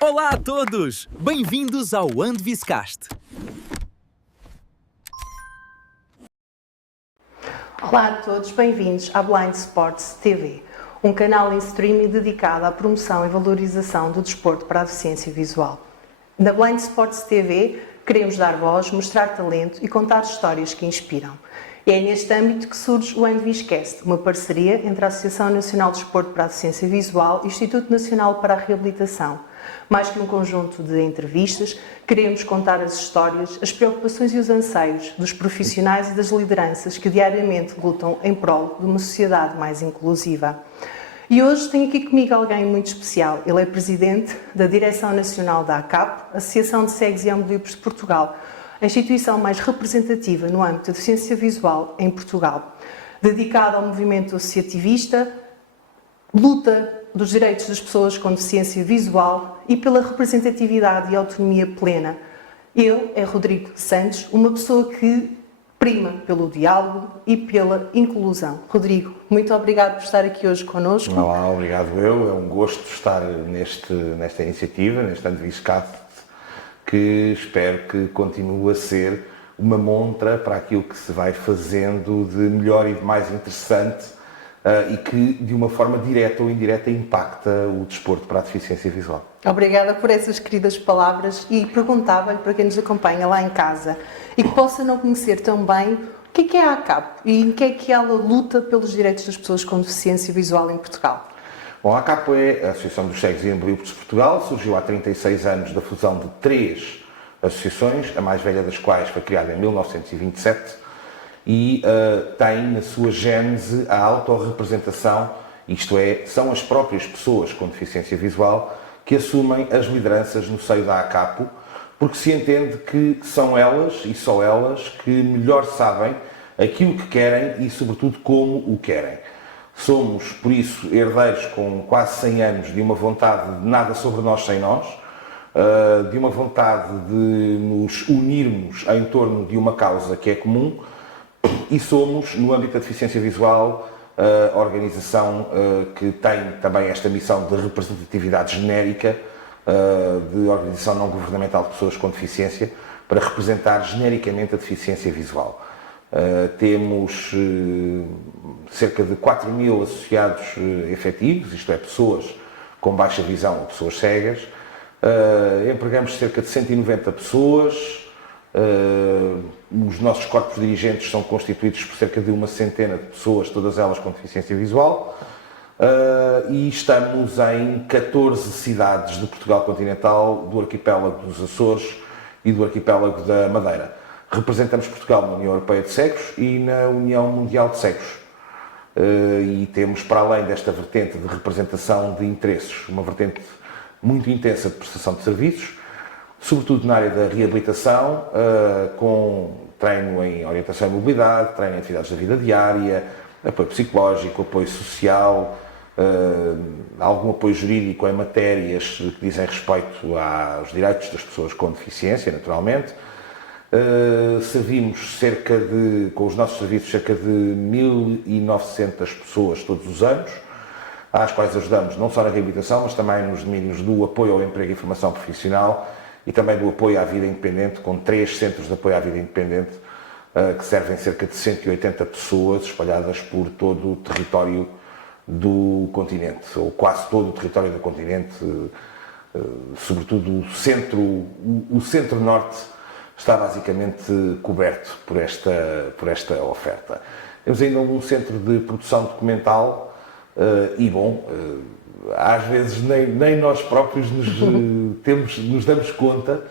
Olá a todos! Bem-vindos ao Andviscast. Olá a todos, bem-vindos à Blind Sports TV, um canal em streaming dedicado à promoção e valorização do desporto para a deficiência visual. Na Blind Sports TV, queremos dar voz, mostrar talento e contar histórias que inspiram. E é neste âmbito que surge o Andviscast, uma parceria entre a Associação Nacional de Desporto para a Deficiência Visual e o Instituto Nacional para a Reabilitação. Mais que um conjunto de entrevistas, queremos contar as histórias, as preocupações e os anseios dos profissionais e das lideranças que diariamente lutam em prol de uma sociedade mais inclusiva. E hoje tenho aqui comigo alguém muito especial. Ele é presidente da Direção Nacional da ACAP, Associação de Cegos e Ambliopes de Portugal, a instituição mais representativa no âmbito da deficiência visual em Portugal. Dedicada ao movimento associativista, luta dos direitos das pessoas com deficiência visual e pela representatividade e autonomia plena. Ele é Rodrigo Santos, uma pessoa que prima pelo diálogo e pela inclusão. Rodrigo, muito obrigado por estar aqui hoje connosco. Olá, obrigado eu. É um gosto estar nesta iniciativa, neste Andviscast, que espero que continue a ser uma montra para aquilo que se vai fazendo de melhor e de mais interessante e que, de uma forma direta ou indireta, impacta o desporto para a deficiência visual. Obrigada por essas queridas palavras e perguntava-lhe, para quem nos acompanha lá em casa, e que possa não conhecer tão bem o que é a ACAP e em que é que ela luta pelos direitos das pessoas com deficiência visual em Portugal. Bom, a ACAP é a Associação dos Cegos e Ambliopes de Portugal, surgiu há 36 anos da fusão de 3 associações, a mais velha das quais foi criada em 1927, e tem na sua gênese a autorrepresentação, isto é, são as próprias pessoas com deficiência visual que assumem as lideranças no seio da ACAP, porque se entende que são elas, e só elas, que melhor sabem aquilo que querem e, sobretudo, como o querem. Somos, por isso, herdeiros com quase 100 anos de uma vontade de nada sobre nós sem nós, de uma vontade de nos unirmos em torno de uma causa que é comum, e somos, no âmbito da deficiência visual, a organização que tem também esta missão de representatividade genérica, de organização não governamental de pessoas com deficiência, para representar genericamente a deficiência visual. Temos cerca de 4.000 associados efetivos, isto é, pessoas com baixa visão ou pessoas cegas. Empregamos cerca de 190 pessoas. Os nossos corpos dirigentes são constituídos por cerca de uma centena de pessoas, todas elas com deficiência visual. E estamos em 14 cidades de Portugal continental, do arquipélago dos Açores e do arquipélago da Madeira. Representamos Portugal na União Europeia de Cegos e na União Mundial de Cegos. E temos, para além desta vertente de representação de interesses, uma vertente muito intensa de prestação de serviços, sobretudo na área da reabilitação, com treino em orientação e mobilidade, treino em atividades da vida diária, apoio psicológico, apoio social, algum apoio jurídico em matérias que dizem respeito aos direitos das pessoas com deficiência, naturalmente. Servimos com os nossos serviços, cerca de 1.900 pessoas todos os anos, às quais ajudamos não só na reabilitação, mas também nos domínios do apoio ao emprego e formação profissional e também do apoio à vida independente, com 3 centros de apoio à vida independente, que servem cerca de 180 pessoas espalhadas por todo o território do continente, ou quase todo o território do continente, sobretudo o centro-norte, está basicamente coberto por esta oferta. Temos ainda um centro de produção documental às vezes nem nós próprios nos damos conta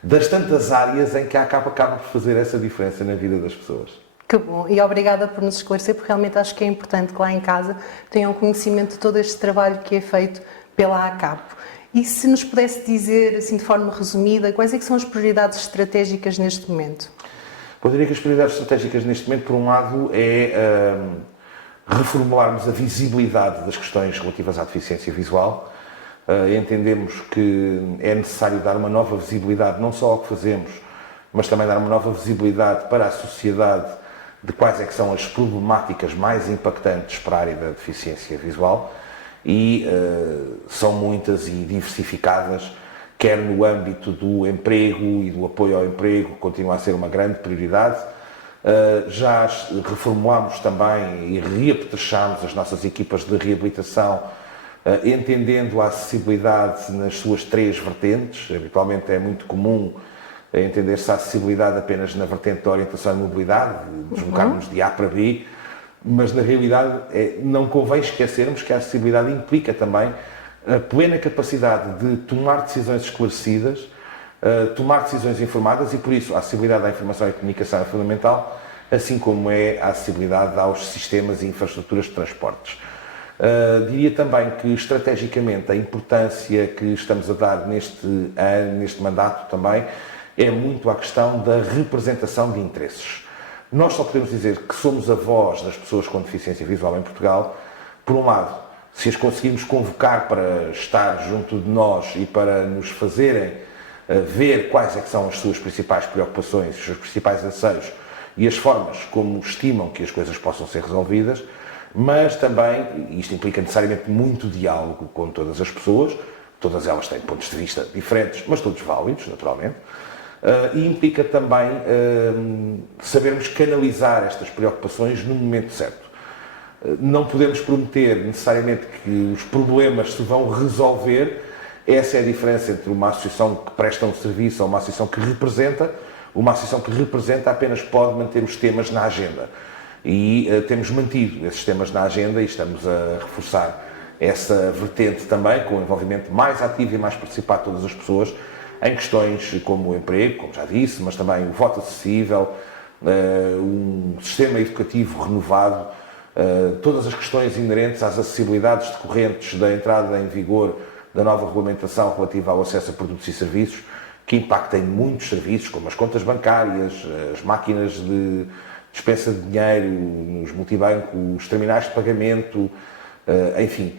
das tantas áreas em que a ACAP acaba por fazer essa diferença na vida das pessoas. Que bom, e obrigada por nos esclarecer, porque realmente acho que é importante que lá em casa tenham conhecimento de todo este trabalho que é feito pela ACAP. E se nos pudesse dizer, assim de forma resumida, quais é que são as prioridades estratégicas neste momento? Eu diria que as prioridades estratégicas neste momento, por um lado, é reformularmos a visibilidade das questões relativas à deficiência visual. Entendemos que é necessário dar uma nova visibilidade, não só ao que fazemos, mas também dar uma nova visibilidade para a sociedade de quais é que são as problemáticas mais impactantes para a área da deficiência visual. E são muitas e diversificadas, quer no âmbito do emprego e do apoio ao emprego, continua a ser uma grande prioridade. Já reformulámos também e reapetrechámos as nossas equipas de reabilitação, entendendo a acessibilidade nas suas 3 vertentes. Habitualmente é muito comum entender-se a acessibilidade apenas na vertente da orientação e mobilidade, deslocarmos de A para B, mas na realidade não convém esquecermos que a acessibilidade implica também a plena capacidade de tomar decisões esclarecidas, tomar decisões informadas, e por isso a acessibilidade à informação e comunicação é fundamental, assim como é a acessibilidade aos sistemas e infraestruturas de transportes. Diria também que estrategicamente a importância que estamos a dar neste mandato também é muito à questão da representação de interesses. Nós só podemos dizer que somos a voz das pessoas com deficiência visual em Portugal, por um lado, se as conseguirmos convocar para estar junto de nós e para nos fazerem ver quais é que são as suas principais preocupações, os seus principais anseios e as formas como estimam que as coisas possam ser resolvidas, mas também, isto implica necessariamente muito diálogo com todas as pessoas, todas elas têm pontos de vista diferentes, mas todos válidos, naturalmente, e implica também sabermos canalizar estas preocupações no momento certo. Não podemos prometer necessariamente que os problemas se vão resolver. Essa é a diferença entre uma associação que presta um serviço ou uma associação que representa. Uma associação que representa apenas pode manter os temas na agenda. E temos mantido esses temas na agenda e estamos a reforçar essa vertente também, com o envolvimento mais ativo e mais participado de todas as pessoas, em questões como o emprego, como já disse, mas também o voto acessível, um sistema educativo renovado, todas as questões inerentes às acessibilidades decorrentes da entrada em vigor da nova regulamentação relativa ao acesso a produtos e serviços, que impacta em muitos serviços, como as contas bancárias, as máquinas de dispensa de dinheiro, nos multibancos, os terminais de pagamento, enfim,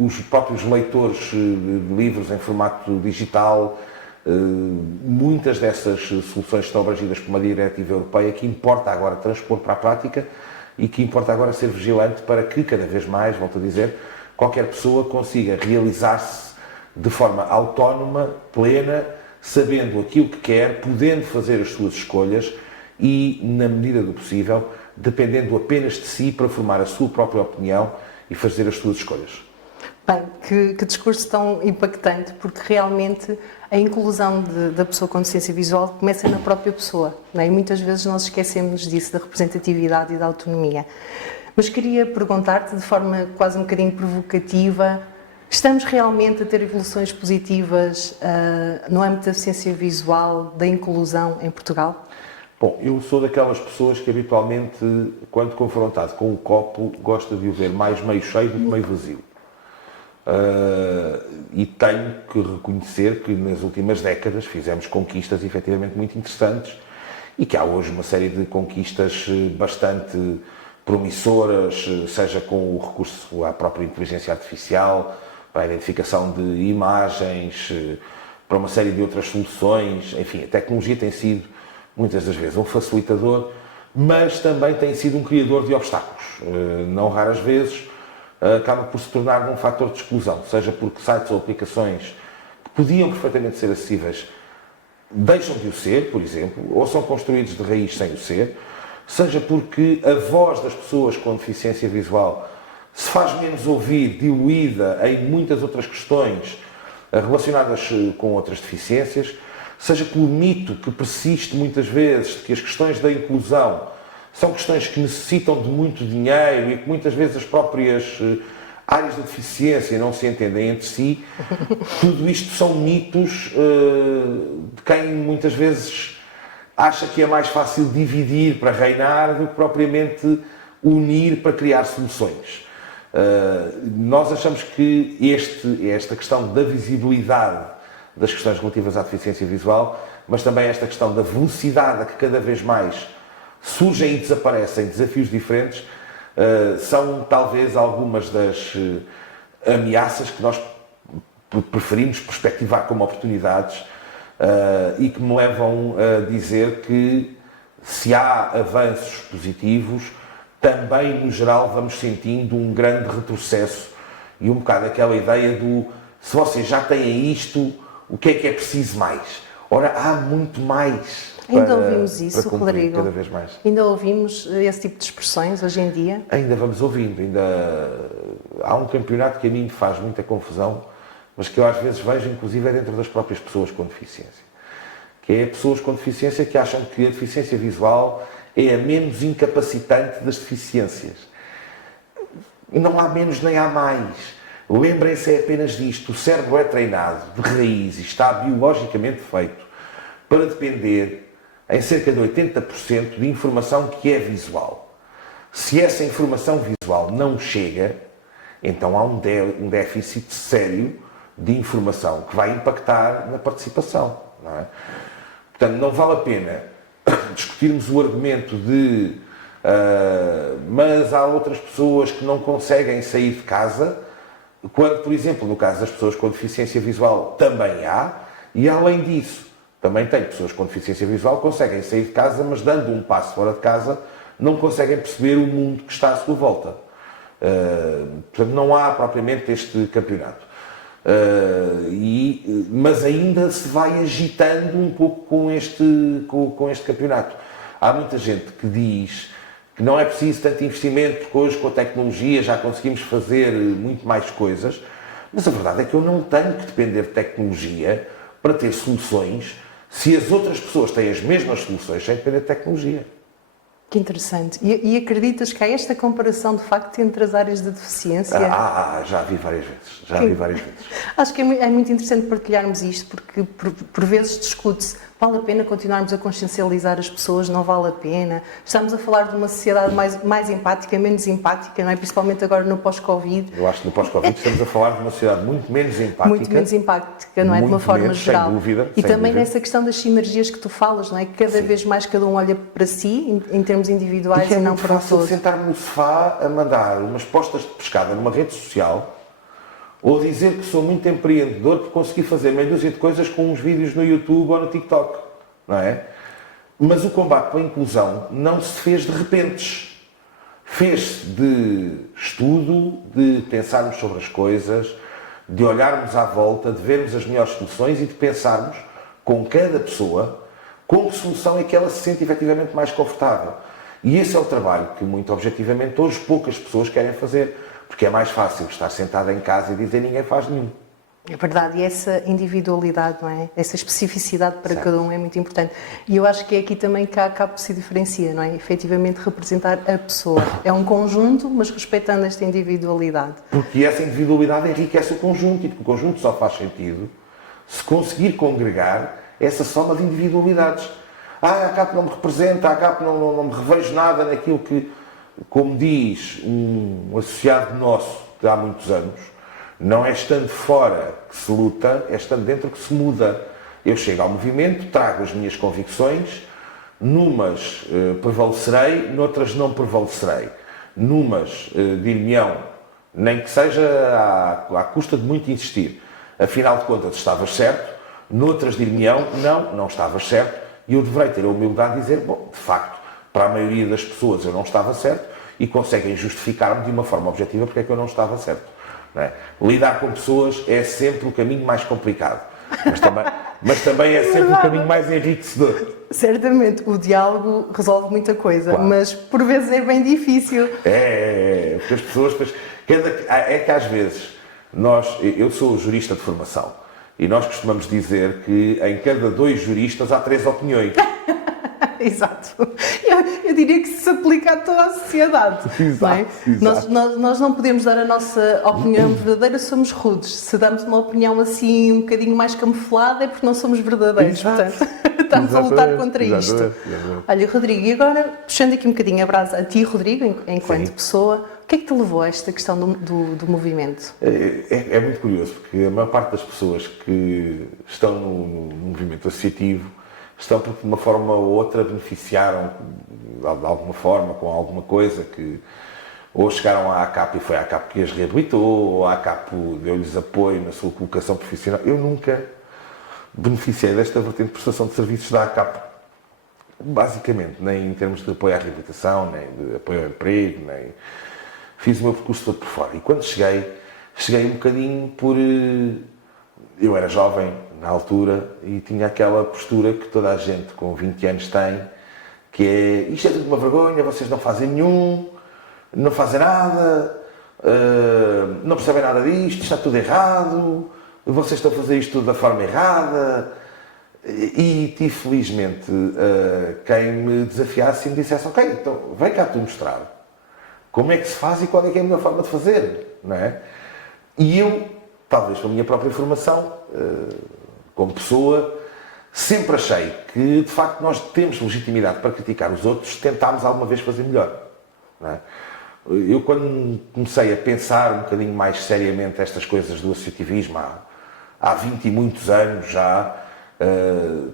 os próprios leitores de livros em formato digital. Muitas dessas soluções estão abrangidas por uma diretiva europeia que importa agora transpor para a prática e que importa agora ser vigilante para que cada vez mais, volto a dizer, qualquer pessoa consiga realizar-se de forma autónoma, plena, sabendo aquilo que quer, podendo fazer as suas escolhas e, na medida do possível, dependendo apenas de si para formar a sua própria opinião e fazer as suas escolhas. Bem, que discurso tão impactante, porque realmente a inclusão da pessoa com deficiência visual começa na própria pessoa, não é? E muitas vezes nós esquecemos disso, da representatividade e da autonomia. Mas queria perguntar-te, de forma quase um bocadinho provocativa, estamos realmente a ter evoluções positivas no âmbito da deficiência visual, da inclusão em Portugal? Bom, eu sou daquelas pessoas que habitualmente, quando confrontado com o copo, gosta de o ver mais meio cheio do que meio vazio. E tenho que reconhecer que nas últimas décadas fizemos conquistas efetivamente muito interessantes e que há hoje uma série de conquistas bastante promissoras, seja com o recurso à própria inteligência artificial, para a identificação de imagens, para uma série de outras soluções. Enfim, a tecnologia tem sido muitas das vezes um facilitador, mas também tem sido um criador de obstáculos. Não raras vezes acaba por se tornar um fator de exclusão, seja porque sites ou aplicações que podiam perfeitamente ser acessíveis deixam de o ser, por exemplo, ou são construídos de raiz sem o ser, seja porque a voz das pessoas com deficiência visual se faz menos ouvir, diluída em muitas outras questões relacionadas com outras deficiências, seja pelo mito que persiste muitas vezes de que as questões da inclusão são questões que necessitam de muito dinheiro e que muitas vezes as próprias áreas da deficiência não se entendem entre si. Tudo isto são mitos de quem muitas vezes acha que é mais fácil dividir para reinar do que propriamente unir para criar soluções. Nós achamos que esta questão da visibilidade das questões relativas à deficiência visual, mas também esta questão da velocidade a que cada vez mais surgem e desaparecem desafios diferentes, são talvez algumas das ameaças que nós preferimos perspectivar como oportunidades e que me levam a dizer que se há avanços positivos, também no geral vamos sentindo um grande retrocesso e um bocado aquela ideia do se vocês já têm isto, o que é preciso mais? Ora, há muito mais. Ainda ouvimos isso, cumprir, Rodrigo? cada vez mais. Ainda ouvimos esse tipo de expressões hoje em dia? Ainda vamos ouvindo, há um campeonato que a mim me faz muita confusão, mas que eu às vezes vejo, inclusive, é dentro das próprias pessoas com deficiência. Que é pessoas com deficiência que acham que a deficiência visual é a menos incapacitante das deficiências. Não há menos nem há mais. Lembrem-se apenas disto, o cérebro é treinado de raiz e está biologicamente feito para depender em cerca de 80% de informação que é visual. Se essa informação visual não chega, então há um déficit sério de informação que vai impactar na participação. Não é? Portanto, não vale a pena discutirmos o argumento de mas há outras pessoas que não conseguem sair de casa, quando, por exemplo, no caso das pessoas com deficiência visual também há, e além disso, também tem pessoas com deficiência visual que conseguem sair de casa, mas dando um passo fora de casa, não conseguem perceber o mundo que está à sua volta. Portanto, não há propriamente este campeonato. Mas ainda se vai agitando um pouco com este campeonato. Há muita gente que diz que não é preciso tanto investimento, porque hoje com a tecnologia já conseguimos fazer muito mais coisas, mas a verdade é que eu não tenho que depender de tecnologia para ter soluções se as outras pessoas têm as mesmas soluções sem depender de tecnologia. Que interessante. E acreditas que há esta comparação, de facto, entre as áreas de deficiência? Já vi várias vezes. Acho que é muito interessante partilharmos isto, porque por vezes discute-se, vale a pena continuarmos a consciencializar as pessoas, não vale a pena. Estamos a falar de uma sociedade mais empática, menos empática, não é? Principalmente agora no pós-Covid. Eu acho que no pós-Covid estamos a falar de uma sociedade muito menos empática. Muito menos empática, não é? De uma forma geral. Sem dúvida. E também nessa questão das sinergias que tu falas, não é? Que cada vez mais cada um olha para si, em termos individuais e não para o todo. É muito fácil sentar-me no sofá a mandar umas postas de pescada numa rede social ou dizer que sou muito empreendedor por conseguir fazer meia dúzia de coisas com uns vídeos no YouTube ou no TikTok, não é? Mas o combate pela inclusão não se fez de repente. Fez-se de estudo, de pensarmos sobre as coisas, de olharmos à volta, de vermos as melhores soluções e de pensarmos com cada pessoa com que solução é que ela se sente efetivamente mais confortável. E esse é o trabalho que, muito objetivamente, hoje poucas pessoas querem fazer, porque é mais fácil estar sentado em casa e dizer ninguém faz nenhum. É verdade, e essa individualidade, não é? Essa especificidade para cada um é muito importante. E eu acho que é aqui também que a ACAP se diferencia, não é? Efetivamente representar a pessoa. É um conjunto, mas respeitando esta individualidade. Porque essa individualidade enriquece o conjunto, e porque o conjunto só faz sentido se conseguir congregar essa soma de individualidades. A ACAP não me representa, a ACAP não me revejo nada naquilo que, como diz um associado nosso de há muitos anos, não é estando fora que se luta, é estando dentro que se muda. Eu chego ao movimento, trago as minhas convicções, numas prevalecerei, noutras não prevalecerei. Numas dir-me-ão, nem que seja à custa de muito insistir. Afinal de contas, estavas certo, noutras dir-me-ão, não estavas certo, e eu deverei ter a humildade de dizer, bom, de facto, para a maioria das pessoas eu não estava certo, e conseguem justificar-me de uma forma objetiva porque é que eu não estava certo. Não é? Lidar com pessoas é sempre o caminho mais complicado, mas também é sempre o caminho mais enriquecedor. Certamente, o diálogo resolve muita coisa, claro. Mas por vezes é bem difícil. Porque as pessoas... É que às vezes, eu sou jurista de formação, e nós costumamos dizer que em cada 2 juristas há 3 opiniões. Exato. Eu diria que se aplica a toda a sociedade. Exato, não é? exato. Nós não podemos dar a nossa opinião verdadeira, somos rudes. Se damos uma opinião assim um bocadinho mais camuflada é porque não somos verdadeiros. Exato. Portanto, estamos a lutar contra isto. Exatamente. Olha, Rodrigo, e agora, puxando aqui um bocadinho a brasa a ti, Rodrigo, enquanto pessoa, o que é que te levou a esta questão do movimento? É muito curioso, porque a maior parte das pessoas que estão no movimento associativo estão porque de uma forma ou outra beneficiaram de alguma forma, com alguma coisa que ou chegaram à ACAP e foi a ACAP que as reabilitou, ou a ACAP deu-lhes apoio na sua colocação profissional. Eu nunca beneficiei desta vertente de prestação de serviços da ACAP, basicamente, nem em termos de apoio à reabilitação, nem de apoio ao emprego, nem... Fiz o meu percurso todo por fora. E quando cheguei, cheguei um bocadinho por... Eu era jovem na altura e tinha aquela postura que toda a gente com 20 anos tem, que é, isto é tudo uma vergonha, vocês não fazem nenhum, não fazem nada, não percebem nada disto, está tudo errado, vocês estão a fazer isto tudo da forma errada. E tive felizmente quem me desafiasse e me dissesse, ok, então vem cá tu mostrar como é que se faz e qual é que é a melhor forma de fazer, não é? E eu, talvez pela minha própria formação, como pessoa, sempre achei que de facto nós temos legitimidade para criticar os outros se tentarmos alguma vez fazer melhor, não é? Eu quando comecei a pensar um bocadinho mais seriamente estas coisas do associativismo há 20 e muitos anos já,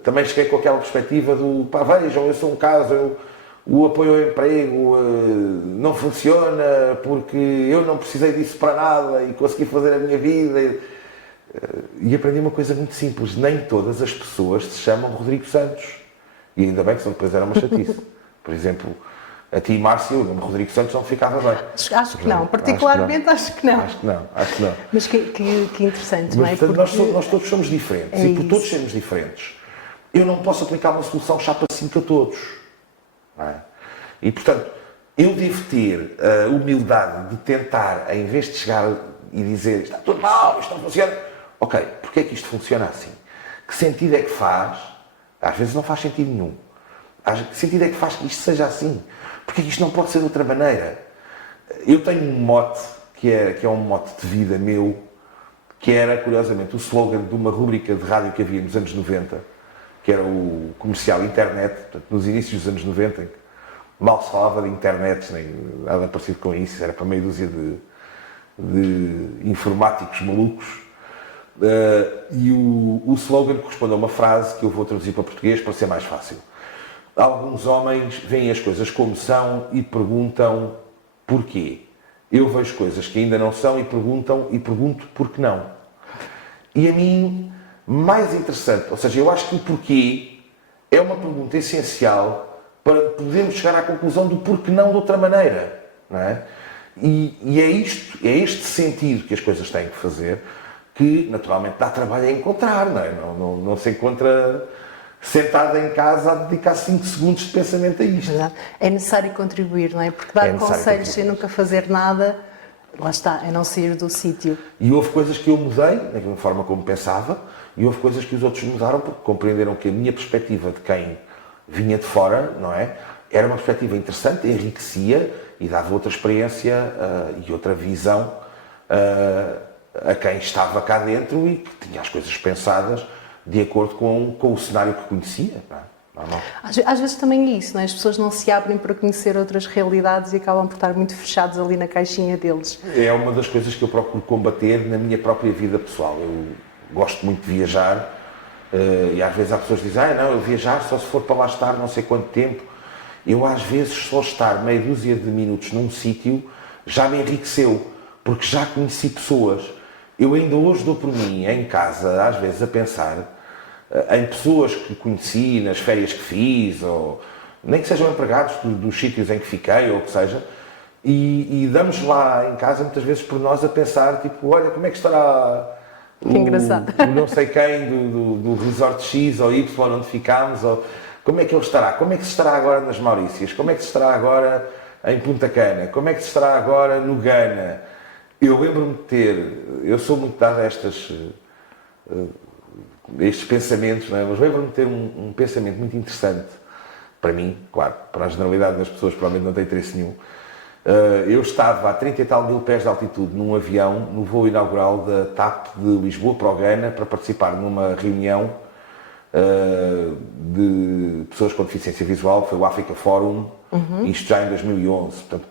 também cheguei com aquela perspectiva do, pá, vejam, eu sou um caso, o apoio ao emprego não funciona porque eu não precisei disso para nada e consegui fazer a minha vida. E aprendi uma coisa muito simples, nem todas as pessoas se chamam Rodrigo Santos. E ainda bem que senão depois era uma chatice. Por exemplo, a ti, Márcio, o nome Rodrigo Santos não ficava bem. Acho que não, particularmente acho que não. Acho que não. Mas que interessante, Mas, não é? portanto, Porque... nós todos somos diferentes. E por todos sermos diferentes, eu não posso aplicar uma solução chapa 5 a todos. Não é? E, portanto, eu devo ter a humildade de tentar, em vez de chegar e dizer está tudo mal, isto não funciona. Ok, porque é que isto funciona assim? Que sentido é que faz? Às vezes não faz sentido nenhum. Que sentido é que faz que isto seja assim? Porque é que isto não pode ser de outra maneira? Eu tenho um mote, que é um mote de vida meu, que era, curiosamente, o slogan de uma rúbrica de rádio que havia nos anos 90, que era o comercial internet, portanto, nos inícios dos anos 90, em que mal se falava de internet, nem nada parecido com isso, era para meia dúzia de informáticos malucos. E o slogan corresponde a uma frase que eu vou traduzir para português para ser mais fácil. Alguns homens veem as coisas como são e perguntam porquê. Eu vejo coisas que ainda não são e pergunto porquê não. E a mim, mais interessante, ou seja, eu acho que o porquê é uma pergunta essencial para podermos chegar à conclusão do porquê não de outra maneira, não é? E é este sentido que as coisas têm que fazer, que naturalmente dá trabalho a encontrar, não é? Não se encontra sentado em casa a dedicar 5 segundos de pensamento a isto. Verdade. É necessário contribuir, não é? Porque dar conselhos sem nunca fazer nada, lá está, é não sair do sítio. E houve coisas que eu mudei, da forma como pensava, e houve coisas que os outros mudaram porque compreenderam que a minha perspectiva de quem vinha de fora, não é? Era uma perspectiva interessante, enriquecia e dava outra experiência e outra visão a quem estava cá dentro e que tinha as coisas pensadas de acordo com o cenário que conhecia. Não é? Às vezes também é isso, não é? As pessoas não se abrem para conhecer outras realidades e acabam por estar muito fechados ali na caixinha deles. É uma das coisas que eu procuro combater na minha própria vida pessoal. Eu gosto muito de viajar e às vezes há pessoas que dizem não, eu viajar só se for para lá estar não sei quanto tempo. Eu às vezes só estar meia dúzia de minutos num sítio já me enriqueceu, porque já conheci pessoas. Eu ainda hoje dou por mim, em casa, às vezes a pensar em pessoas que conheci nas férias que fiz, ou nem que sejam empregados dos sítios em que fiquei, ou o que seja, e damos lá em casa muitas vezes por nós a pensar, tipo, olha, como é que estará que engraçado. o não sei quem do resort X ou Y onde ficámos, ou como é que ele estará? Como é que se estará agora nas Maurícias? Como é que se estará agora em Punta Cana? Como é que se estará agora no Ghana? Eu lembro-me de ter, eu sou muito dado a estes pensamentos, não é? Mas lembro-me de ter um pensamento muito interessante para mim, claro, para a generalidade das pessoas provavelmente não tem interesse nenhum. Eu estava a 30 e tal mil pés de altitude num avião, no voo inaugural da TAP de Lisboa para o Ghana, para participar numa reunião de pessoas com deficiência visual, foi o Africa Forum, isto já em 2011, portanto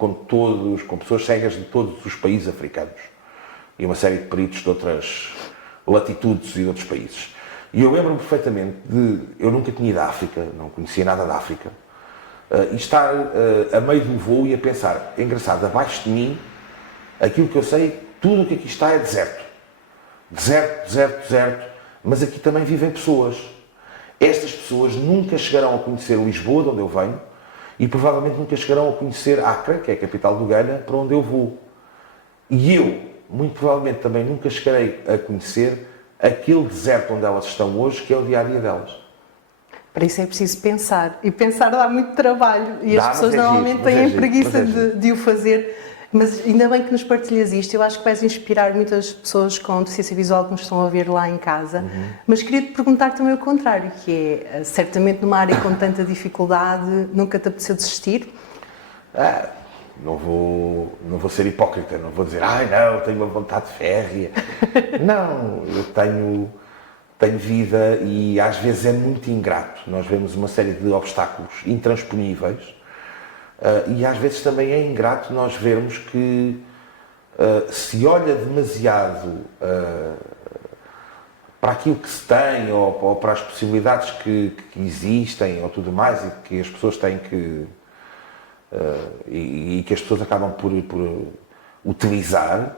com pessoas cegas de todos os países africanos e uma série de peritos de outras latitudes e de outros países. E eu lembro-me perfeitamente eu nunca tinha ido à África, não conhecia nada da África, e estar a meio do voo e a pensar, é engraçado, abaixo de mim, aquilo que eu sei, tudo o que aqui está é deserto. Deserto, mas aqui também vivem pessoas. Estas pessoas nunca chegarão a conhecer Lisboa, de onde eu venho, e provavelmente nunca chegarão a conhecer Accra, que é a capital do Ghana, para onde eu vou. E eu, muito provavelmente também nunca chegarei a conhecer aquele deserto onde elas estão hoje, que é o dia-a-dia delas. Para isso é preciso pensar. E pensar dá muito trabalho. E Dá, as pessoas mas é normalmente giro, mas é têm giro, preguiça mas é giro. de o fazer. Mas ainda bem que nos partilhas isto. Eu acho que vais inspirar muitas pessoas com deficiência visual que nos estão a ver lá em casa. Mas queria-te perguntar também o contrário, que é, certamente numa área com tanta dificuldade, nunca te apeteceu desistir? Não vou ser hipócrita, não vou dizer, não, tenho uma vontade férrea. Não, eu tenho vida e às vezes é muito ingrato. Nós vemos uma série de obstáculos intransponíveis e às vezes também é ingrato nós vermos que se olha demasiado para aquilo que se tem ou para as possibilidades que existem ou tudo mais e que as pessoas têm que e que as pessoas acabam por utilizar,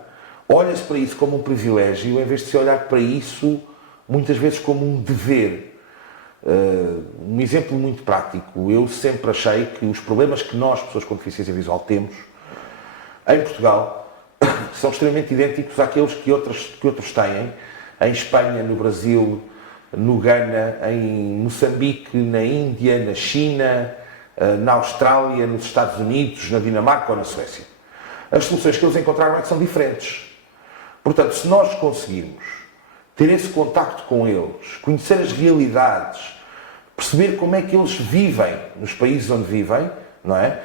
olha-se para isso como um privilégio em vez de se olhar para isso muitas vezes como um dever. Um exemplo muito prático, eu sempre achei que os problemas que nós, pessoas com deficiência visual, temos em Portugal são extremamente idênticos àqueles que outros têm em Espanha, no Brasil, no Ghana, em Moçambique, na Índia, na China, na Austrália, nos Estados Unidos, na Dinamarca ou na Suécia. As soluções que eles encontraram é que são diferentes. Portanto, se nós conseguirmos ter esse contacto com eles, conhecer as realidades, perceber como é que eles vivem nos países onde vivem, não é?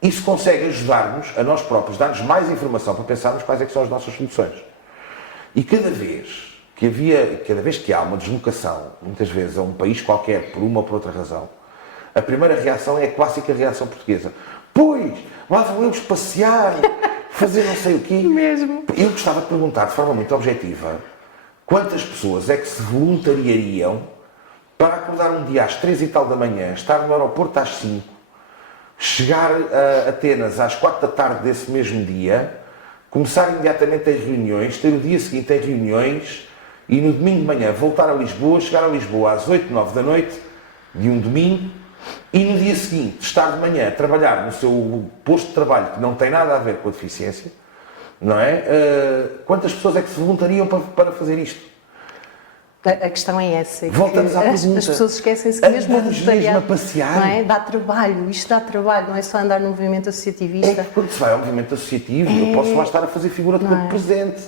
Isso consegue ajudar-nos, a nós próprios, dar-nos mais informação para pensarmos quais é que são as nossas soluções. E cada vez que há uma deslocação, muitas vezes a um país qualquer, por uma ou por outra razão, a primeira reação é a clássica reação portuguesa. Pois, lá vão eles passear, fazer não sei o quê. Mesmo. Eu gostava de perguntar, de forma muito objetiva, quantas pessoas é que se voluntariariam para acordar um dia às 3 e tal da manhã, estar no aeroporto às 5, chegar a Atenas às 4 da tarde desse mesmo dia, começar imediatamente as reuniões, ter o dia seguinte em reuniões e no domingo de manhã voltar a Lisboa, chegar a Lisboa às 8, 9 da noite de um domingo e no dia seguinte estar de manhã a trabalhar no seu posto de trabalho que não tem nada a ver com a deficiência, não é? Quantas pessoas é que se voluntariam para fazer isto? A questão é essa. É Voltamos à pergunta. As pessoas esquecem-se que mesmo o voluntariado, a passear. não é? Dá trabalho, isto dá trabalho, não é só andar no movimento associativista. É que quando se vai ao movimento associativo, eu posso lá estar a fazer figura de corpo presente.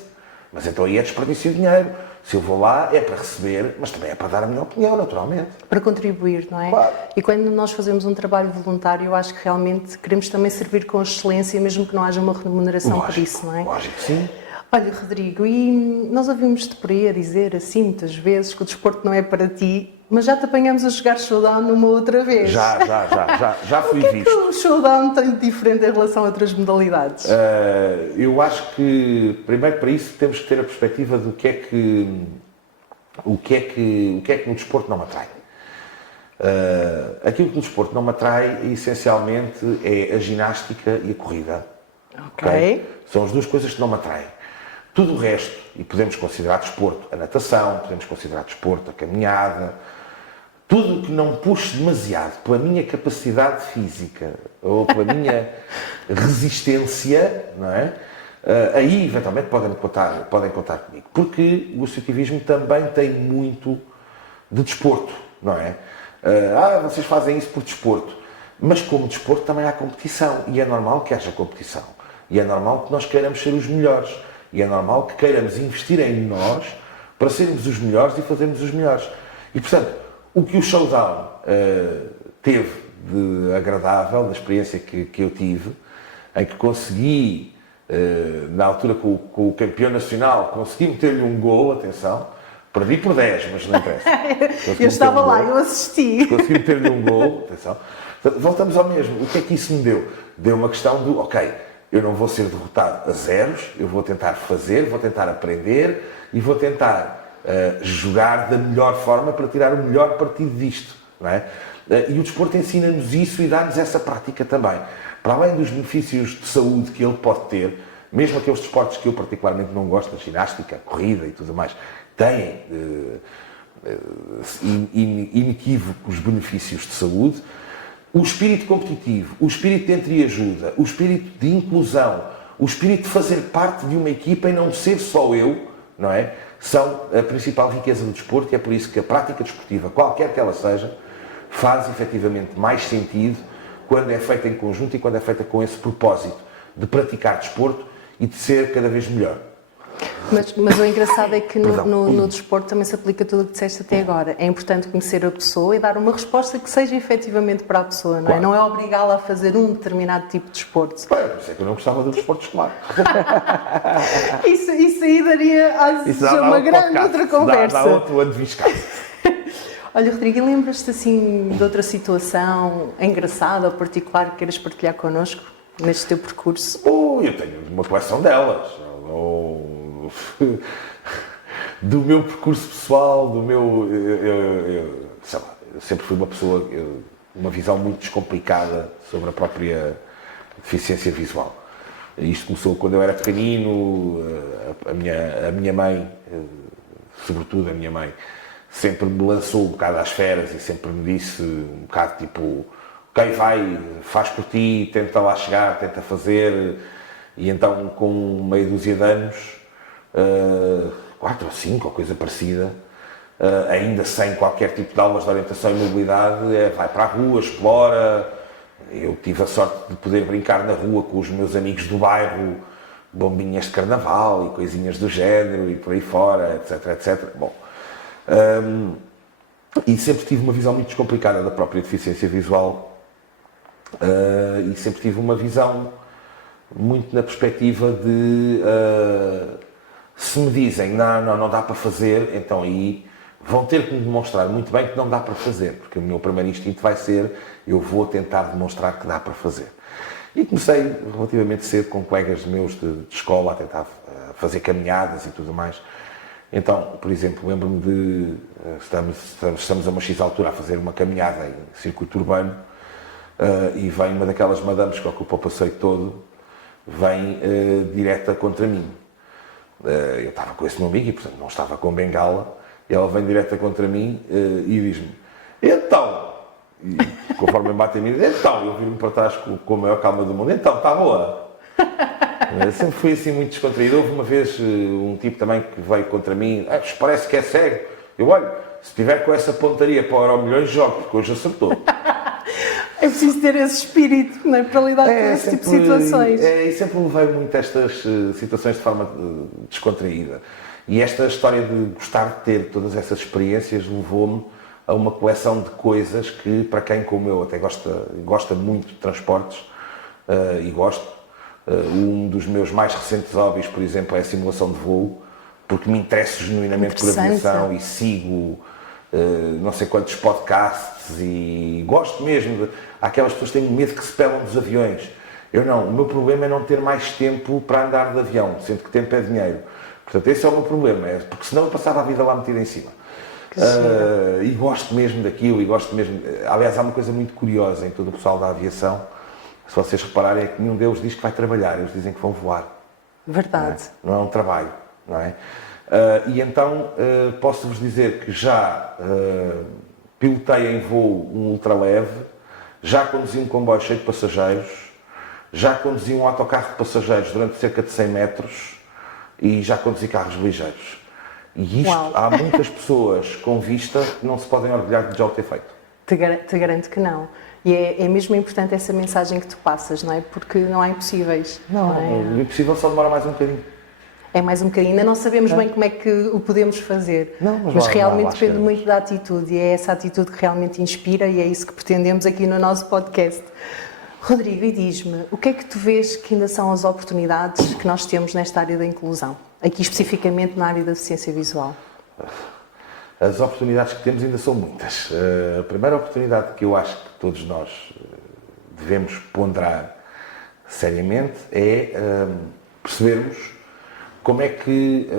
Mas então aí é desperdício de dinheiro. Se eu vou lá é para receber, mas também é para dar a minha opinião, naturalmente. Para contribuir, não é? Claro. E quando nós fazemos um trabalho voluntário, eu acho que realmente queremos também servir com excelência, mesmo que não haja uma remuneração por isso, não é? Lógico que sim. Olha, Rodrigo, e nós ouvimos-te por aí a dizer assim muitas vezes que o desporto não é para ti, mas já te apanhamos a jogar showdown numa outra vez. Já fui O que é visto. que o showdown tem de diferente em relação a outras modalidades? Eu acho que, primeiro para isso, temos que ter a perspectiva do que é que no desporto não me atrai. Aquilo que no desporto não me atrai, essencialmente, é a ginástica e a corrida. Ok. São as duas coisas que não me atraem. Tudo o resto, e podemos considerar desporto a natação, podemos considerar desporto a caminhada, tudo o que não puxe demasiado pela minha capacidade física ou pela minha resistência, não é? Aí, eventualmente, podem contar comigo. Porque o associativismo também tem muito de desporto, não é? Vocês fazem isso por desporto. Mas como desporto também há competição. E é normal que haja competição. E é normal que nós queiramos ser os melhores. E é normal que queiramos investir em nós para sermos os melhores e fazermos os melhores. E, portanto, o que o showdown teve de agradável, na experiência que eu tive, em que consegui, na altura com o campeão nacional, consegui meter-lhe um gol, atenção, perdi por 10, mas não interessa. Eu estava lá, eu assisti. Consegui meter-lhe um gol, atenção. Voltamos ao mesmo. O que é que isso me deu? Deu uma questão do, eu não vou ser derrotado a zeros, eu vou tentar fazer, vou tentar aprender e vou tentar jogar da melhor forma para tirar o melhor partido disto. Não é? E o desporto ensina-nos isso e dá-nos essa prática também. Para além dos benefícios de saúde que ele pode ter, mesmo aqueles desportos que eu particularmente não gosto, a ginástica, a corrida e tudo mais, têm inequívocos benefícios de saúde. O espírito competitivo, o espírito de entreajuda, o espírito de inclusão, o espírito de fazer parte de uma equipa e não ser só eu, não é? São a principal riqueza do desporto e é por isso que a prática desportiva, qualquer que ela seja, faz efetivamente mais sentido quando é feita em conjunto e quando é feita com esse propósito de praticar desporto e de ser cada vez melhor. Mas o engraçado é que no desporto também se aplica tudo o que disseste até agora. É importante conhecer a pessoa e dar uma resposta que seja efetivamente para a pessoa, não é? Claro. Não é obrigá-la a fazer um determinado tipo de desporto. Por isso é que eu não gostava do desporto escolar. Isso aí daria uma grande outra conversa. Dá outro ano de viscado. Olha, Rodrigo, e lembras-te assim de outra situação engraçada ou particular que queiras partilhar connosco neste teu percurso? Eu tenho uma coleção delas. Do meu percurso pessoal, do meu... sei lá, eu sempre fui uma pessoa... uma visão muito descomplicada sobre a própria deficiência visual. Isto começou quando eu era pequenino, a minha mãe, sobretudo a minha mãe, sempre me lançou um bocado às feras e sempre me disse um bocado tipo, ok, vai, faz por ti, tenta lá chegar, tenta fazer. E então, com meia dúzia de anos, 4 ou 5, ou coisa parecida, ainda sem qualquer tipo de aulas de orientação e mobilidade, vai para a rua, explora. Eu tive a sorte de poder brincar na rua com os meus amigos do bairro, bombinhas de carnaval e coisinhas do género e por aí fora, etc, etc. Bom, e sempre tive uma visão muito descomplicada da própria deficiência visual e sempre tive uma visão muito na perspectiva de se me dizem não dá para fazer, então aí vão ter que me demonstrar muito bem que não dá para fazer, porque o meu primeiro instinto vai ser eu vou tentar demonstrar que dá para fazer. E comecei relativamente cedo com colegas meus de escola a tentar fazer caminhadas e tudo mais. Então, por exemplo, lembro-me de estamos a uma X altura a fazer uma caminhada em circuito urbano e vem uma daquelas madames que ocupa o passeio todo, vem direta contra mim. Eu estava com esse meu amigo e, portanto, não estava com bengala. E ela vem direta contra mim e diz-me, então, e conforme me bate em mim, então, eu viro-me para trás com a maior calma do mundo, então, está boa. Sempre fui assim muito descontraído. Houve uma vez um tipo também que veio contra mim, parece que é cego. Eu, olho, se tiver com essa pontaria para o Euromilhões, jogo, porque hoje acertou. É preciso ter esse espírito, não é? Para lidar com esse tipo de situações. E sempre levei muito estas situações de forma descontraída. E esta história de gostar de ter todas essas experiências levou-me a uma coleção de coisas que, para quem como eu até gosta muito de transportes, e gosto, um dos meus mais recentes hobbies, por exemplo, é a simulação de voo, porque me interesso genuinamente por aviação e sigo não sei quantos podcasts e gosto mesmo há aquelas pessoas que têm medo que se pelam dos aviões. Eu não, o meu problema é não ter mais tempo para andar de avião, sendo que tempo é dinheiro. Portanto, esse é o meu problema, porque senão eu passava a vida lá metida em cima. E gosto mesmo daquilo, e gosto mesmo... Aliás, há uma coisa muito curiosa em todo o pessoal da aviação, se vocês repararem, é que nenhum deles diz que vai trabalhar, eles dizem que vão voar. Verdade. Não é um trabalho, não é? E então, posso-vos dizer que já pilotei em voo um ultraleve, já conduzi um comboio cheio de passageiros, já conduzi um autocarro de passageiros durante cerca de 100 metros e já conduzi carros ligeiros. E isto, há muitas pessoas com vista que não se podem orgulhar de já o ter feito. Te garanto que não. E é mesmo importante essa mensagem que tu passas, não é? Porque não há impossíveis. Não é? O impossível só demora mais um bocadinho. É mais um bocadinho. Ainda não sabemos bem como é que o podemos fazer. Mas realmente depende muito da atitude. E é essa atitude que realmente inspira e é isso que pretendemos aqui no nosso podcast. Rodrigo, e diz-me, o que é que tu vês que ainda são as oportunidades que nós temos nesta área da inclusão? Aqui especificamente na área da deficiência visual. As oportunidades que temos ainda são muitas. A primeira oportunidade que eu acho que todos nós devemos ponderar seriamente é percebermos como é que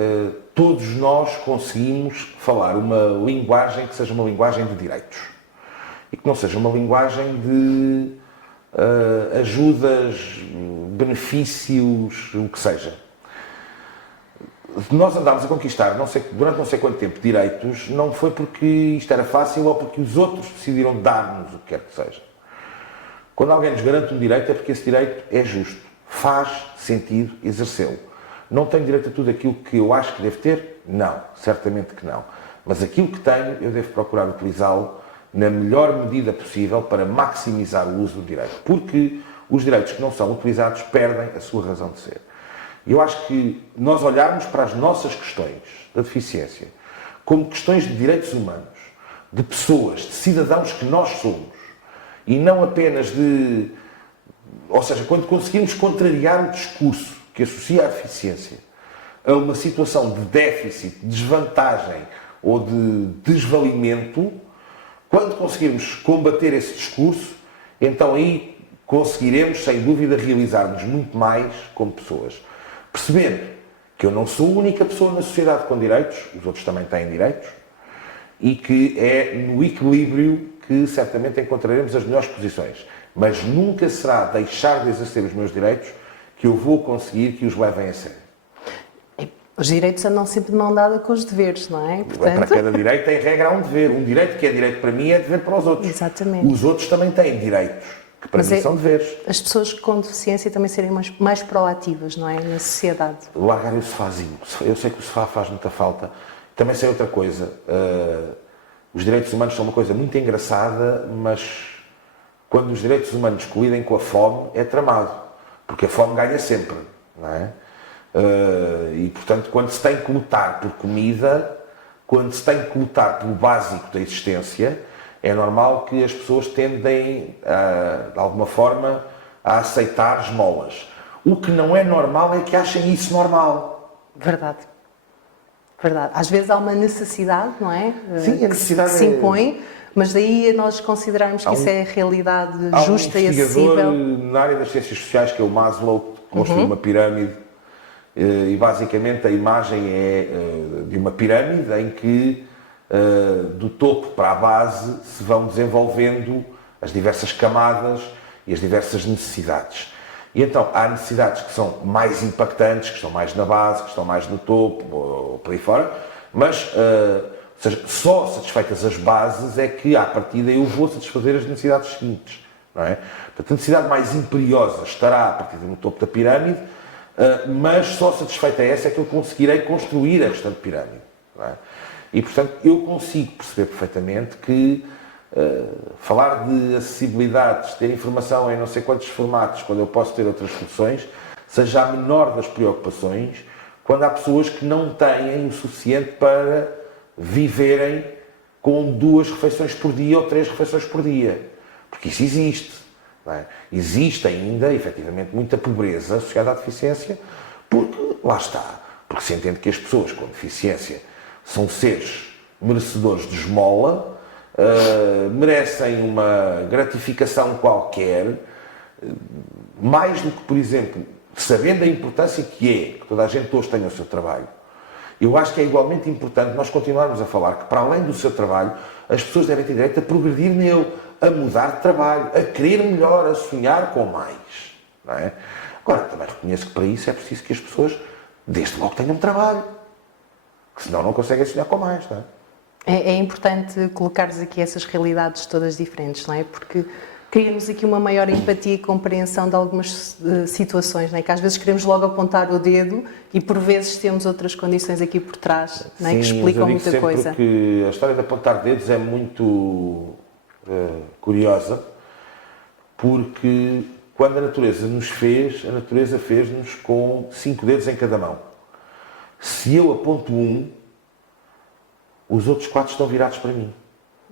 todos nós conseguimos falar uma linguagem que seja uma linguagem de direitos e que não seja uma linguagem de ajudas, benefícios, o que seja. Nós andámos a conquistar durante não sei quanto tempo direitos, não foi porque isto era fácil ou porque os outros decidiram dar-nos o que quer que seja. Quando alguém nos garante um direito é porque esse direito é justo, faz sentido exercê-lo. Não tenho direito a tudo aquilo que eu acho que devo ter? Não, certamente que não. Mas aquilo que tenho, eu devo procurar utilizá-lo na melhor medida possível para maximizar o uso do direito. Porque os direitos que não são utilizados perdem a sua razão de ser. E eu acho que nós olharmos para as nossas questões da deficiência como questões de direitos humanos, de pessoas, de cidadãos que nós somos, e não apenas de... Ou seja, quando conseguimos contrariar o discurso que associa a deficiência a uma situação de déficit, desvantagem ou de desvalimento, quando conseguirmos combater esse discurso, então aí conseguiremos, sem dúvida, realizar-nos muito mais como pessoas. Percebendo que eu não sou a única pessoa na sociedade com direitos, os outros também têm direitos, e que é no equilíbrio que certamente encontraremos as melhores posições. Mas nunca será deixar de exercer os meus direitos que eu vou conseguir que os levem a sério. Os direitos andam sempre de mão dada com os deveres, não é? Portanto... Para cada direito, em regra, há um dever. Um direito que é direito para mim é dever para os outros. Exatamente. Os outros também têm direitos, que para mim são deveres. As pessoas com deficiência também serem mais proativas, não é? Na sociedade. Largar o sofazinho. Eu sei que o sofá faz muita falta. Também sei outra coisa. Os direitos humanos são uma coisa muito engraçada, mas quando os direitos humanos colidem com a fome, é tramado. Porque a fome ganha sempre, não é? E, portanto, quando se tem que lutar por comida, quando se tem que lutar pelo básico da existência, é normal que as pessoas tendem, de alguma forma, a aceitar esmolas. O que não é normal é que achem isso normal. Verdade. Verdade. Às vezes há uma necessidade, não é? Sim, a necessidade que se impõe, mas daí nós considerarmos que isso é a realidade justa e acessível. Na área das ciências sociais, que é o Maslow, que construiu uma pirâmide, e basicamente a imagem é de uma pirâmide em que do topo para a base se vão desenvolvendo as diversas camadas e as diversas necessidades. E então há necessidades que são mais impactantes, que estão mais na base, que estão mais no topo, ou por aí fora, mas ou seja, só satisfeitas as bases é que, à partida, eu vou satisfazer as necessidades seguintes. Não é? Portanto, a necessidade mais imperiosa estará, a partir no topo da pirâmide, mas só satisfeita essa é que eu conseguirei construir a restante pirâmide. Não é? E, portanto, eu consigo perceber perfeitamente que falar de acessibilidade, ter informação em não sei quantos formatos, quando eu posso ter outras soluções, seja a menor das preocupações, quando há pessoas que não têm o suficiente para viverem com 2 refeições por dia ou 3 refeições por dia. Porque isso existe. Não é? Existe ainda, efetivamente, muita pobreza associada à deficiência, porque, lá está, porque se entende que as pessoas com deficiência são seres merecedores de esmola, merecem uma gratificação qualquer, mais do que, por exemplo, sabendo a importância que é que toda a gente hoje tenha o seu trabalho. Eu acho que é igualmente importante nós continuarmos a falar que, para além do seu trabalho, as pessoas devem ter direito a progredir nele, a mudar de trabalho, a querer melhor, a sonhar com mais. Não é? Agora, também reconheço que para isso é preciso que as pessoas, desde logo, tenham trabalho. Que senão não conseguem sonhar com mais. Não é? É importante colocares aqui essas realidades todas diferentes, não é? Porque cria-nos aqui uma maior empatia e compreensão de algumas situações, não é? Que às vezes queremos logo apontar o dedo e por vezes temos outras condições aqui por trás, não é? Que explicam muita coisa. Porque a história de apontar dedos é muito curiosa, porque quando a natureza nos fez, a natureza fez-nos com 5 dedos em cada mão. Se eu aponto um, os outros 4 estão virados para mim.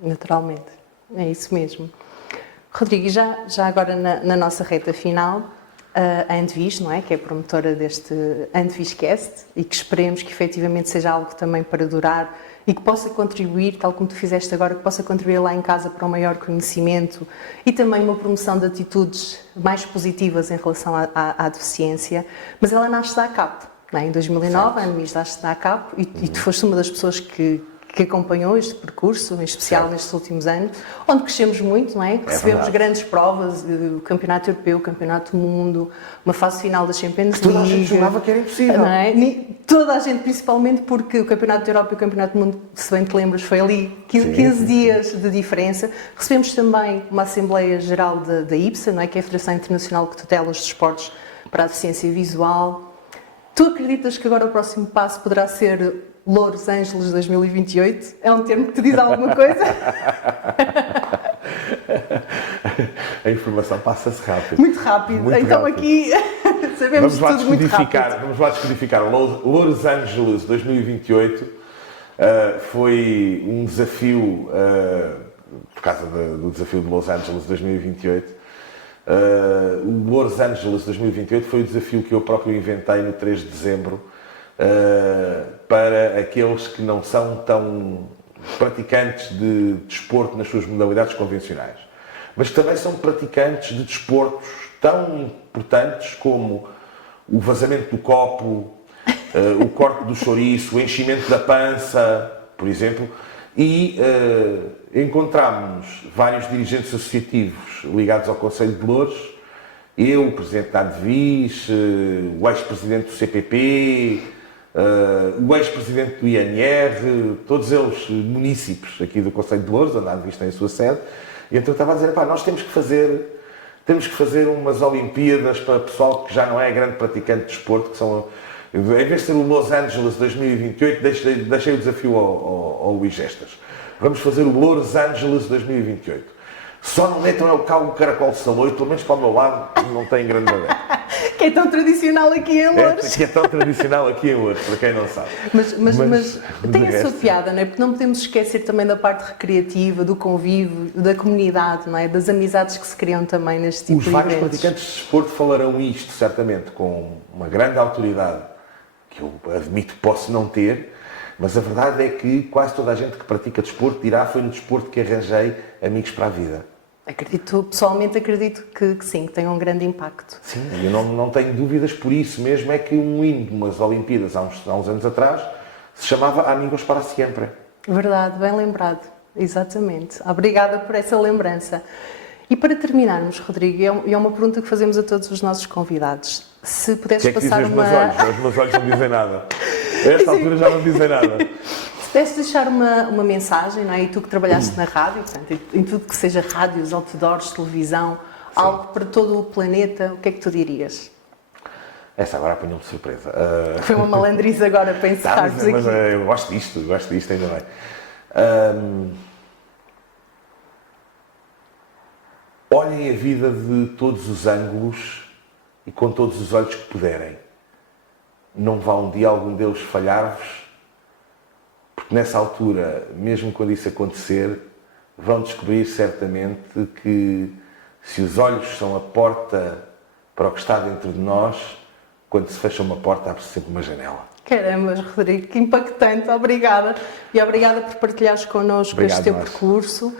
Naturalmente, é isso mesmo. Rodrigo, e já agora na nossa reta final, a Andevis, não é? Que é promotora deste Andeviscast e que esperemos que efetivamente seja algo também para durar e que possa contribuir, tal como tu fizeste agora, que possa contribuir lá em casa para um maior conhecimento e também uma promoção de atitudes mais positivas em relação à deficiência. Mas ela nasce da ACAP, não é? Em 2009, a Andevis nasce da ACAP e tu foste uma das pessoas que acompanhou este percurso, em especial nestes últimos anos, onde crescemos muito, não é? Recebemos grandes provas, o Campeonato Europeu, o Campeonato do Mundo, uma fase final da Champions League. Toda a gente julgava que era impossível. Não é? Toda a gente, principalmente porque o Campeonato da Europa e o Campeonato do Mundo, se bem te lembras, foi ali 15 dias de diferença. Recebemos também uma Assembleia Geral da IPSA, não é? Que é a Federação Internacional que tutela os desportos para a deficiência visual. Tu acreditas que agora o próximo passo poderá ser Los Angeles 2028? É um termo que te diz alguma coisa? A informação passa-se rápido. Muito rápido. Muito então rápido. aqui sabemos tudo muito rápido. Vamos lá descodificar. Los Angeles 2028 foi um desafio, por causa do desafio de Los Angeles 2028. O Los Angeles 2028 foi o desafio que eu próprio inventei no 3 de dezembro para aqueles que não são tão praticantes de desporto nas suas modalidades convencionais, mas que também são praticantes de desportos tão importantes como o vazamento do copo, o corte do chouriço, o enchimento da pança, por exemplo, e encontramos vários dirigentes associativos ligados ao Conselho de Loures, eu, o Presidente da ANDVIS, o ex-Presidente do CPP, o ex-Presidente do INR, todos eles munícipes aqui do Conselho de Loures, onde a ANDVIS tem a sua sede, e então eu estava a dizer, nós temos que fazer umas Olimpíadas para pessoal que já não é grande praticante de desporto, que são, em vez de ser o Los Angeles 2028, deixei o desafio ao Luís Gestas. Vamos fazer o Los Angeles 2028. Só não metam o caracol de saloio, pelo menos para o meu lado, não tem grande nada. Que é tão tradicional aqui em Loures. Que é tão tradicional aqui em Loures, para quem não sabe. Mas tem a sua piada, não é? Porque não podemos esquecer também da parte recreativa, do convívio, da comunidade, não é? Das amizades que se criam também neste tipo de eventos. Os vários praticantes de desporto falarão isto, certamente, com uma grande autoridade, que eu admito que posso não ter, mas a verdade é que quase toda a gente que pratica desporto dirá foi no desporto que arranjei amigos para a vida. Pessoalmente acredito que sim, que tem um grande impacto. Sim, eu não tenho dúvidas, por isso mesmo é que um hino de umas Olimpíadas há uns anos atrás se chamava Amigos para Sempre. Verdade, bem lembrado, exatamente. Obrigada por essa lembrança. E para terminarmos, Rodrigo, é uma pergunta que fazemos a todos os nossos convidados. Se pudesses passar uma... Os meus olhos não dizem nada. A esta altura já não dizem nada. Se pudesses deixar uma mensagem, não é? E tu que trabalhaste na rádio, portanto, em tudo que seja rádios, outdoors, televisão, sim, algo para todo o planeta, o que é que tu dirias? Essa agora apanhou-me de surpresa. Foi uma malandrice agora para encerrarmos aqui. Mas eu gosto disto ainda bem. Olhem a vida de todos os ângulos e com todos os olhos que puderem. Não vá um dia algum deles falhar-vos, porque nessa altura, mesmo quando isso acontecer, vão descobrir certamente que se os olhos são a porta para o que está dentro de nós, quando se fecha uma porta, abre-se sempre uma janela. Caramba, Rodrigo, que impactante, obrigada. E obrigada por partilhares connosco este teu percurso.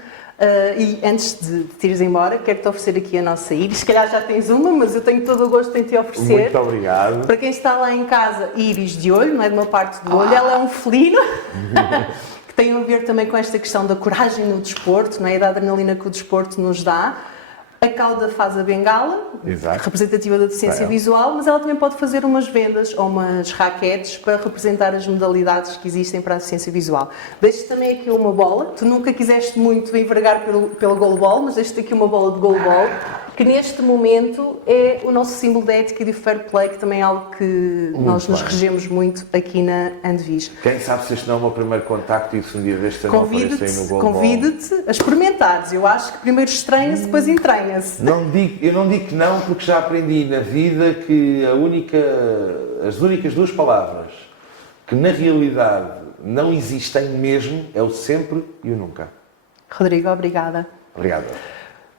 E antes de te ires embora, quero-te oferecer aqui a nossa Iris. Se calhar já tens uma, mas eu tenho todo o gosto em te oferecer. Muito obrigado. Para quem está lá em casa, Iris de olho, não é de uma parte do olho, ela é um felino. Que tem a ver também com esta questão da coragem no desporto, não é? E da adrenalina que o desporto nos dá. A cauda faz a bengala, exato, representativa da deficiência visual, mas ela também pode fazer umas vendas ou umas raquetes para representar as modalidades que existem para a deficiência visual. Deixo também aqui uma bola. Tu nunca quiseste muito envergar pelo goalball, mas deixo-te aqui uma bola de goalball, que neste momento é o nosso símbolo de ética e de fair play, que também é algo que nós nos regemos muito aqui na ANDVIS. Quem sabe se este não é o meu primeiro contacto e se um dia deste não aparecer aí no goalball. Convido-te a experimentares. Eu acho que primeiro estranha-se, depois entranha-se. Eu não digo que não, porque já aprendi na vida que as únicas duas palavras que na realidade não existem mesmo é o sempre e o nunca. Rodrigo, obrigada. Obrigado.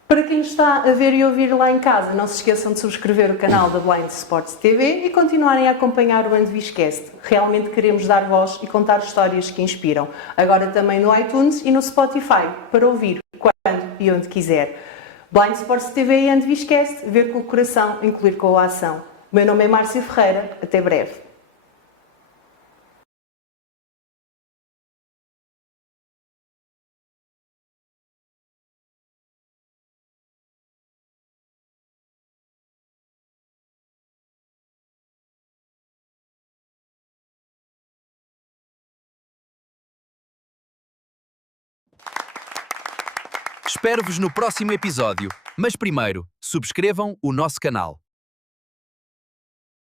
Para quem está a ver e ouvir lá em casa, não se esqueçam de subscrever o canal da Blind Sports TV e continuarem a acompanhar o ANDVIScast. Realmente queremos dar voz e contar histórias que inspiram. Agora também no iTunes e no Spotify, para ouvir quando e onde quiser. Blind Sports TV e ANDVIScast, ver com o coração, incluir com a ação. O meu nome é Márcia Ferreira, até breve. Espero-vos no próximo episódio, mas primeiro, subscrevam o nosso canal.